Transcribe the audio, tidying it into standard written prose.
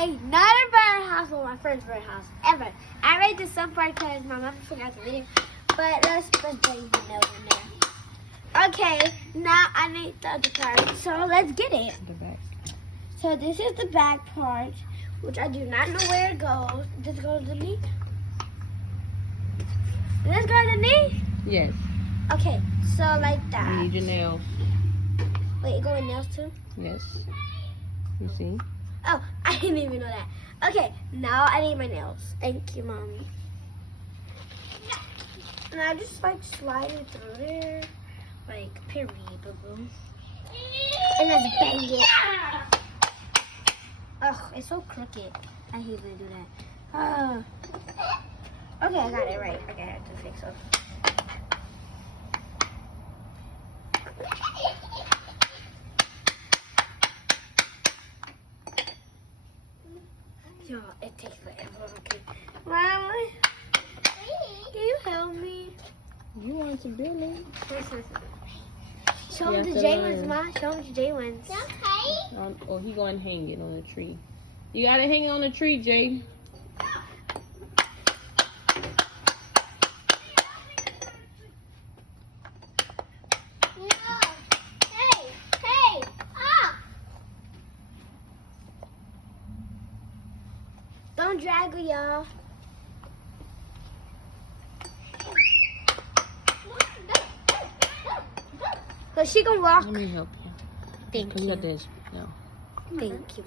Okay, not a birdhouse, but my first birdhouse ever. I read this some part because my mother forgot the video, but let's put the nails in there. Okay, now I need the other part, so let's get it. The back. So this is the back part, which I do not know where it goes. Does it go to the knee? Does this go to the knee? Yes. Okay, so like You that. need your nails. Wait, it go with nails too? Yes. You see? Oh, I didn't even know that. Okay, now I need my nails. Thank you, Mommy. And I just like slide it through there. Like, period, boo-boo. And let's bang it. Ugh, it's so crooked. I hate when I do that. Okay, I got it right. Okay, I have to fix it. Y'all, it takes forever. Okay. Mama, can you help me? You want some building? Show You them have the to J ones, learn. Ma. Show them the J ones. Oh, he going to hang it on the tree. You got to hang it on the tree, Jay. Don't drag her, y'all. So she can walk. Let me help you. Thank You got you. this. No. Thank you.